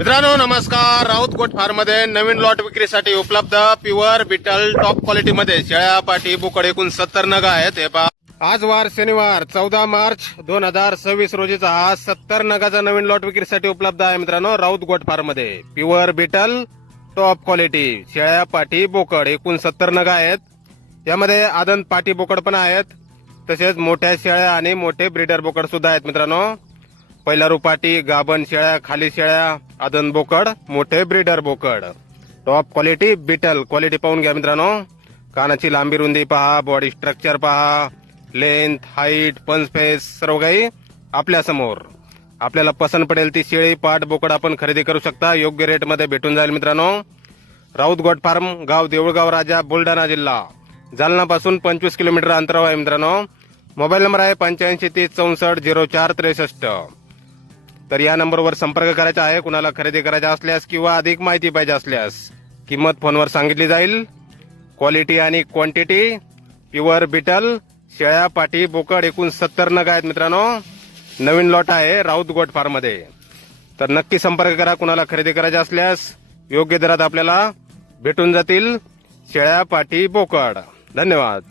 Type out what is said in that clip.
मित्रांनो नमस्कार. Raut goat farm मध्ये नवीन लॉट विक्रीसाठी उपलब्ध प्युअर बिटल टॉप क्वालिटी मध्ये शेळ्या पाटी बोकड एकूण 70 नग आहेत. हे पहा, आज वार शनिवार 14 मार्च 2026 रोजीचा हा 70 नगाचा नवीन लॉट विक्रीसाठी उपलब्ध आहे. मित्रांनो राऊत गोट फार्म मध्ये प्युअर बिटल टॉप क्वालिटी शेळ्या पाटी बोकड एकूण 70 नग आहेत. यामध्ये आदन पाटी बोकड पण आहेत, तसेच मोठ्या शेळ्या आणि मोठे ब्रीडर बोकड सुद्धा आहेत. मित्रांनो पहिला रुपाटी, गाभण शेळ्या, खाली शेळ्या, आदन बोकड, मोठे ब्रीडर बोकड, टॉप क्वालिटी बिटल क्वालिटी पाहून घ्या. मित्रांनो कानाची लांबी रुंदी पहा, बॉडी स्ट्रक्चर पहा, लेंथ, हाईट, पंच फेस सर्व काही आपल्या समोर. आपल्याला पसंत पडेल ती शेळी पाट बोकड आपण खरेदी करू शकता. योग्य रेट मध्ये भेटून जाईल. मित्रांनो राऊत गोट फार्म, गाव देऊळगाव राजा, बुलढाणा जिल्हा, जालना पासून 25 किलोमीटर अंतरावर आहे. मित्रांनो मोबाईल नंबर आहे 8530640463. तर या नंबरवर संपर्क करायचा आहे. कुणाला खरेदी करायचा असल्यास किंवा अधिक माहिती पाहिजे असल्यास किंमत फोनवर सांगितली जाईल. क्वालिटी आणि क्वांटिटी प्युअर बिटल शेळ्या पाटी बोकड एकूण 70 नग आहेत. मित्रांनो नवीन लॉट आहे राऊत गोट फार्म मध्ये. तर नक्की संपर्क करा. कुणाला खरेदी करायचे असल्यास योग्य दरात आपल्याला भेटून जातील शेळ्या पाटी बोकड. धन्यवाद.